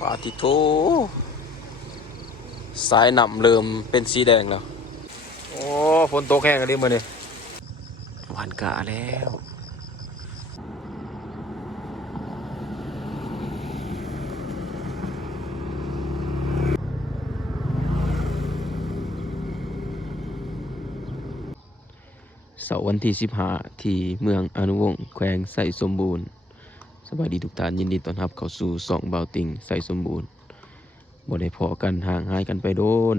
ปาติโถสายหนำเริ่มเป็นสีแดงแล้วโอ้ฝนตกแห้งกันดิมื้อนี้หวานกะแล้วเสาร์วันที่15ที่เมืองอนุวงศ์แขวงไสสมบูรณ์สวัสดีทุกท่านยินดีต้อนรับเข้าสู่ช่องบ่าวติงไสสมบูรณ์บ่ได้พอกันห่างหายกันไปโดน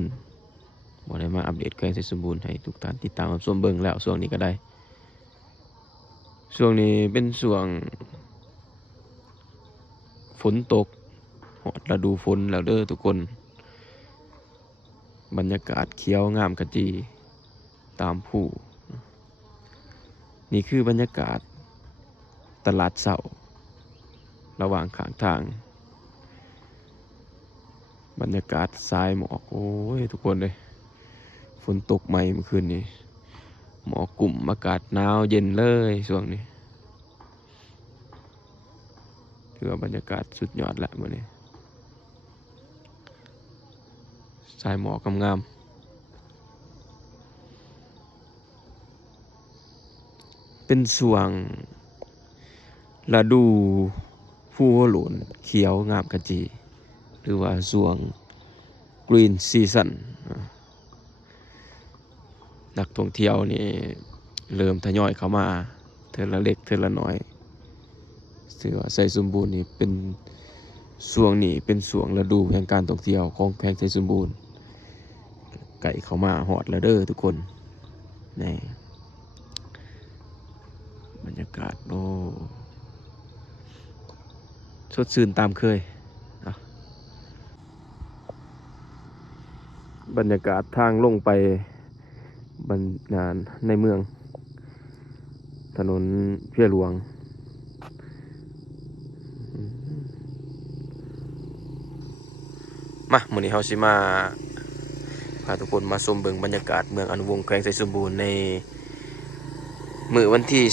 บ่ได้มาอัปเดตแขวงไสสมบูรณ์ให้ทุกท่านติดตามรับชมเบิ่งแล้วช่วงนี้ก็ได้ช่วงนี้เป็นช่วงฝนตกฮอดฤดูฝนแล้วเด้อทุกคนบรรยากาศเขียวงามขจีตามผู้นี่คือบรรยากาศตลาดเสาระหว่างข้างทางบรรยากาศทรายหมอกโอ้ยทุกคนเลยฝนตกใหม่เมื่อคืนนี้หมอกกลุ่มอากาศหนาวเย็นเลยช่วงนี้ถือว่าบรรยากาศสุดยอดละมื้อนี้ทรายหมอกงามๆเป็นช่วงฤดูฟูหัวโหลนเขียวงามขจีหรือว่าช่วงกรีนซีซั่นนักท่องเที่ยวนี่เริ่มทยอยเข้ามาเทื่อละเล็กเทื่อละน้อยถือว่าไสสมบูรณ์นี่เป็นช่วงนี้เป็นช่วงฤดูแห่งการท่องเที่ยวของแขวงไสสมบูรณ์ไก่เข้ามาฮอดแล้วเด้อทุกคนนี่บรรยากาศโอ้สดชื่นตามเคยบรรยากาศทางลงไปในเมืองถนนเพียหลวงมามื้อนี้เฮาสิมาพาทุกคนมาชมเบิ่งบรรยากาศเมืองอนุวงศ์แขวงไสสมบูรณ์ในมื้อวันที่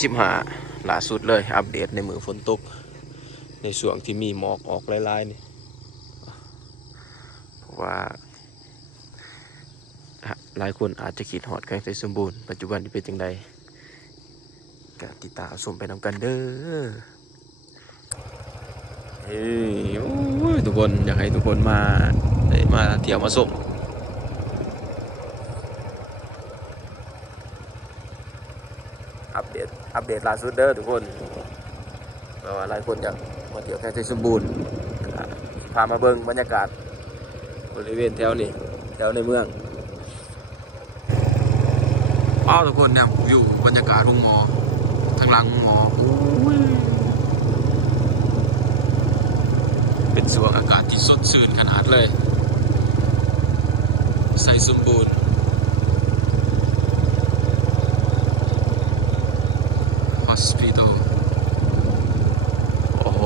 15ล่าสุดเลยอัปเดตในมื้อฝนตกในช่วงที่มีหมอกออกหลายๆนี่เพราะว่าหลายคนอาจจะคิดฮอดแขวงไสสมบูรณ์ปัจจุบันนี้เป็นจังไดก็ติดตามชมไปนำกันเด้อเฮ้ยโอ้ยทุกคนอยากให้ทุกคนมาได้มาเที่ยวมาชมอัปเดตล่าสุดเด้อทุกคนเพราะว่าหลายคนอยากมาเที่ยวแขวงไสสมบูรณ์พามาเบิ่งบรรยากาศบริเวณแถวนี้แถวในเมืองอ้าวทุกคนเนี่ยอยู่บรรยากาศของหมอทางหลังหมอเป็นช่วงอากาศที่สดชื่นขนาดเลยไสสมบูรณ์ฮอสพิทอลโอ้โห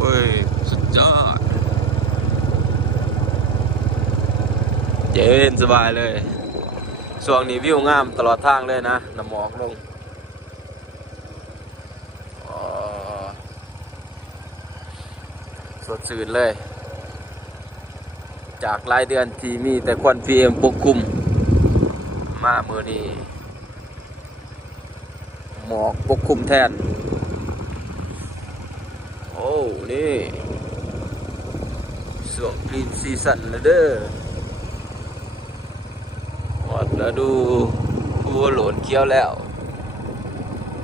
เอ้ยสุดยอดเย็นสบายเลยช่วงนี้วิวงามตลอดทางเลยนะน้ำหมอกลงสดชื่นเลยจากหลายเดือนที่มีแต่ควัน PM ปกคลุมมาเมื่อนี้หมอกปกคลุมแทนโอ้นี่ช่วงกรีนซีซั่นแล้วเด้อวัดแล้วดูหัวโหลนเขียวแล้ว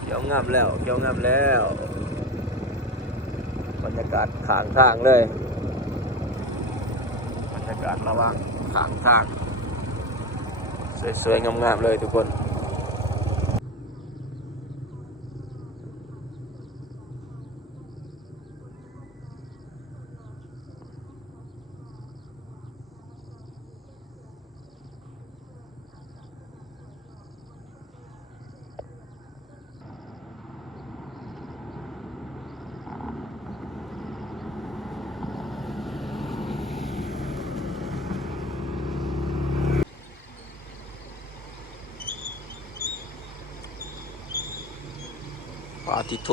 เขียวงามแล้วเขียวงามแล้วบรรยากาศข้างทางเลยบรรยากาศระหว่างข้างทางสวยๆงามๆเลยทุกคนปาติโถ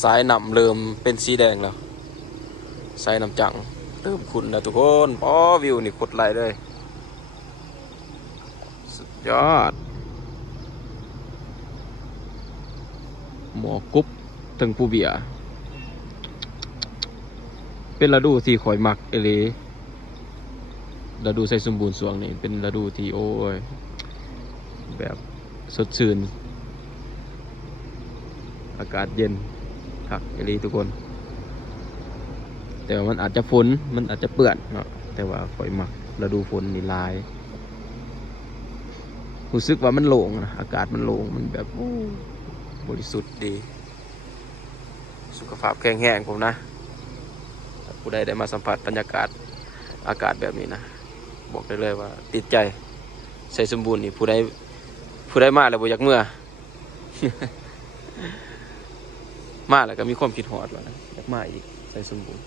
สายหนำเริ่มเป็นสีแดงแล้ว ใส่น้ำจังเริ่มขุ่นแล้วทุกคนป้อวิวนี่กดไลค์เลยสุดยอดหมอกุ๊บถึงปูเบียเป็นฤดูที่ข่อยมักเอเลฤดูใส่สมบูรณ์สวงนี่เป็นฤดูที่โอ้ยแบบสดชื่นอากาศเย็นคักเอเลทุกคนแต่ว่ามันอาจจะฝนมันอาจจะเปื้อนเนาะแต่ว่าข่อยมักฤดูฝนนี่หลายรู้สึกว่ามันโล่งนะอากาศมันโล่งมันแบบบริสุทธิ์ดีสุขภาพแข็งแรงผมนะผู้ใดได้มาสัมผัสบรรยากาศอากาศแบบนี้นะบอกได้เลยว่าติดใจใส่สมบูรณ์นี่ผู้ใดมาแล้วบ่อยากเมื่อ มาแล้วก็มีความคิดฮอดว่าอยากมาอีกใส่สมบูรณ์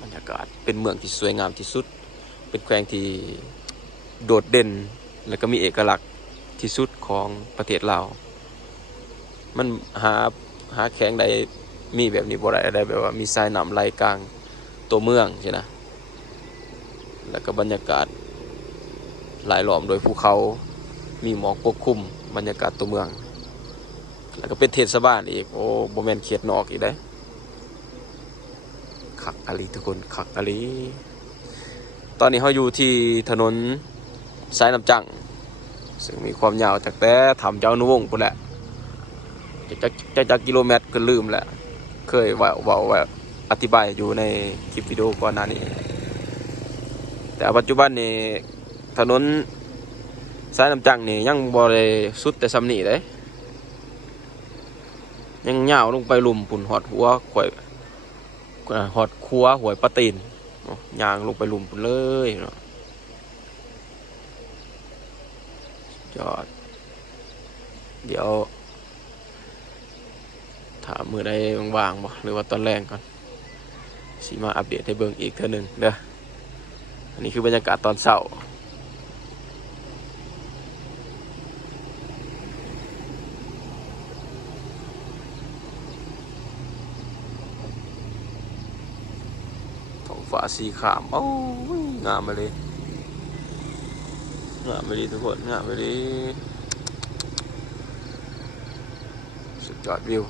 บรรยากาศเป็นเมืองที่สวยงามที่สุดเป็นแขวงที่โดดเด่นและก็มีเอกลักษณ์ที่สุดของประเทศลาวมันหาแขวงใดมีแบบนี้บ่ได้แบบว่ามีสายน้ำไหลกลางตัวเมืองใช่นะแล้วก็บรรยากาศหลายล้อมโดยภูเขามีหมอกปกคลุมบรรยากาศตัวเมืองแล้วก็เป็นเทศบาลอีกโอ้บ่แม่นเขตนอกอีกได้คักอะลีทุกคนคักอะลีตอนนี้เราอยู่ที่ถนนสายน้ำจังซึ่งมีความยาวจากแต่ถ้ำเจ้านุวงศ์พุ่นแหละจากกิโลเมตรก็ลืมแล้วเคยว่าอธิบายอยู่ในคลิปวิดีโอก่อนหน้านี้แต่ปัจจุบันนี้ถนนสายน้ำจังนี่ยังบ่ได้สุดแต่ซ้ำนี่เลยยังยาวลงไปลุ่มปุ่นหอดหัวข่อยหอดคัวหวยปลาตีนยางลงไปลุ่มปุ่นเลยเนาะจอดเดี๋ยวถามมือได้ว่างๆบ่หรือว่าตอนแรกก่อนสิมาอัปเดตให้เบิ่งอีกเท่านึงเด้ออันนี้คือบรรยากาศตอนเช้าท้องฟ้าสีขาวโอ้ยงามมาเลยงามไปดีทุกคนงามไปดีสุดยอดวิว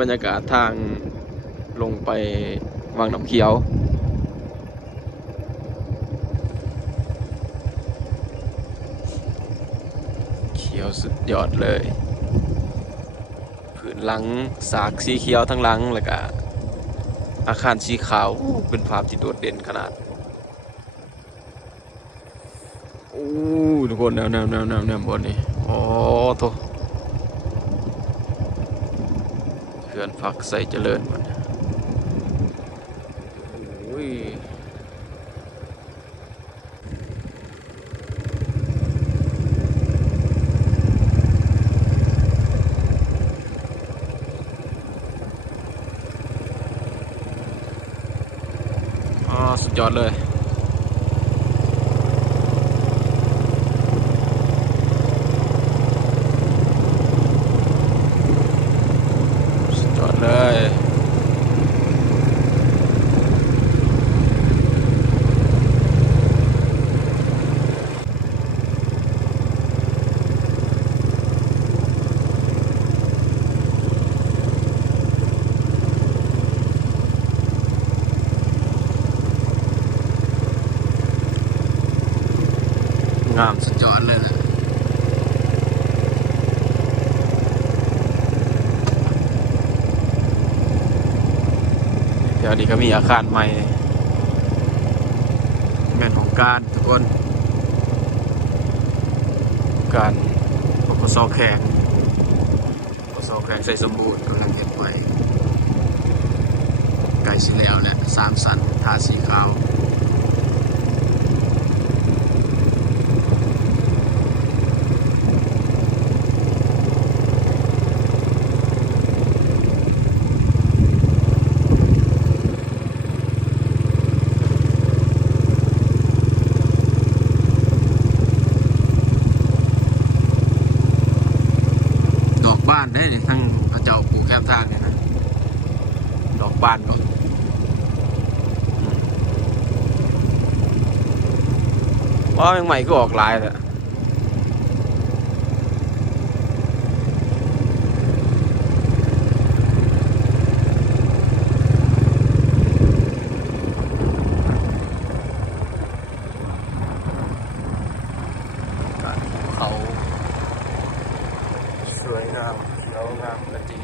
บรรยากาศทางลงไปวังน้ำเขียวเขียวสุดยอดเลยผืนหลังสากสีเขียวทั้งหลังแล้วก็อาคารสีขาวเป็นภาพที่โดดเด่นขนาดโอ้ทุกคนแนวบนนี่โอ้โถเขื่อนพักใส่เจริญมันโอ้ยสุดยอดเลยสุดยอดเลยงามสุดยอดเลยนะเดี๋ยวนี้ก็มีอาคารใหม่แม่นของการทุกคนการปกสแข่งใส่สมบูรณ์กำลังเก็บไว้ไก่สิแล้วเนี่ยสร้างสรรค์ทาสีขาวบ้านได้เนี่ยทั้งพระเจ้าปลูกแคมทางเนี่ยนะดอกบานก็ว่าใหม่ก็ออกลายเลยเขาสวยงามเขียวงามกระจี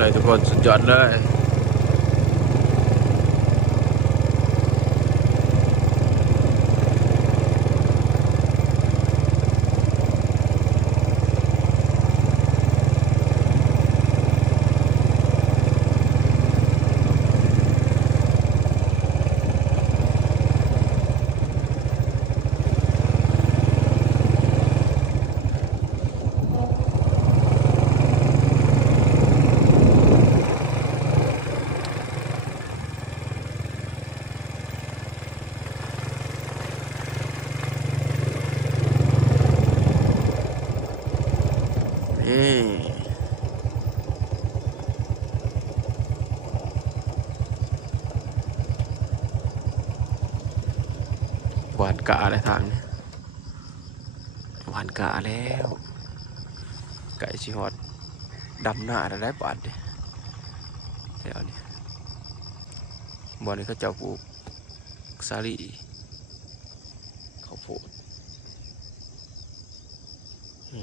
เลยทุกคนสุดยอดเลยหวานกะอะไรทางนี้หวานกะแล้วไก่ชิฮอดดำหน้าได้บาดดิแถวนี้บ่อนี้เขาเจ้าปลูกสาลี่ข้าวโพด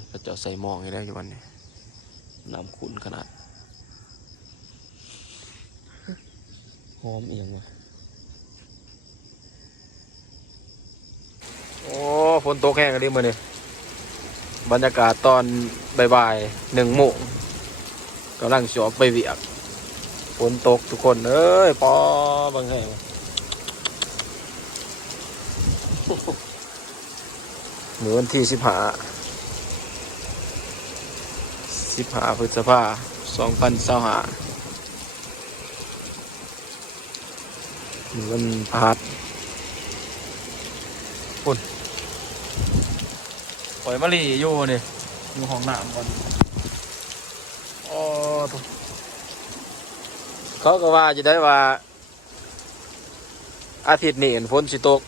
เขาเจ้าใส่หม้อให้ได้อยู่วันนี้น้ำขุ่นขนาดหอมเอียงวะโอ้ฝนตกแห้งกันดิมื้อนี้บรรยากาศตอนบ่ายๆ1 โมงกำลังสิออกไปเวียกฝนตกทุกคนเอ้ยปอบางแห่ง เหมือนวันที่15พฤษภาคม2025เหมือนพฤหัสปุ่นปล่อยมะลิอยู่นี่อยู่ห้องน้ำก่อนอ๋อถูกเขาก็ว่าจะได้ว่าอาทิตย์นี้ฝนสิตก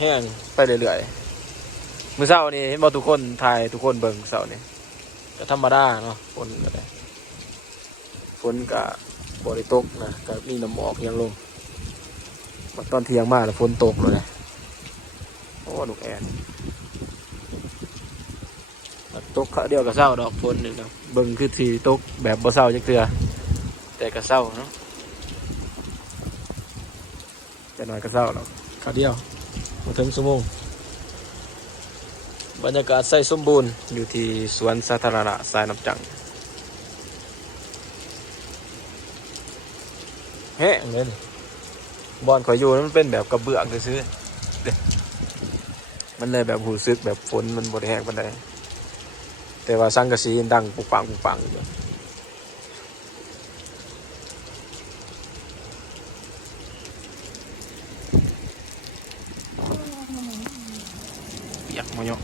แห้งไปเรื่อยๆมื้อเช้านี่เห็นบ่ทุกคนถ่ายทุกคนเบิ่งเช้านี่ก็ธรรมดาเนาะฝนก็ได้ฝนก็บ่ได้ตกนะก็มีน้ำหมอกยังลงตอนเที่ยงมาแล้วฝนตกเลยโอ้ลูกแอนตกเดียวก็เศร้าดอกฝนนี่นะเบิ่งคือสิตกแบบบ่เศร้าจักเทื่อแต่ก็เศร้าเนาะจะน้อยก็เศร้าหรอกข้าวเดียวมาถึงชั่วโมงบรรยากาศใส่สมบูรณ์อยู่ที่สวนสาธารณะสายน้ำจังแห้งเลยบอนข่อยอยู่มันเป็นแบบกระเบื้องซื้อๆมันเลยแบบหูซึกแบบฝนมันบดแห้งปานใดแต่ว่าสังกะสีดังปุกปังปุกปังอยู่เปียกมาเนาะ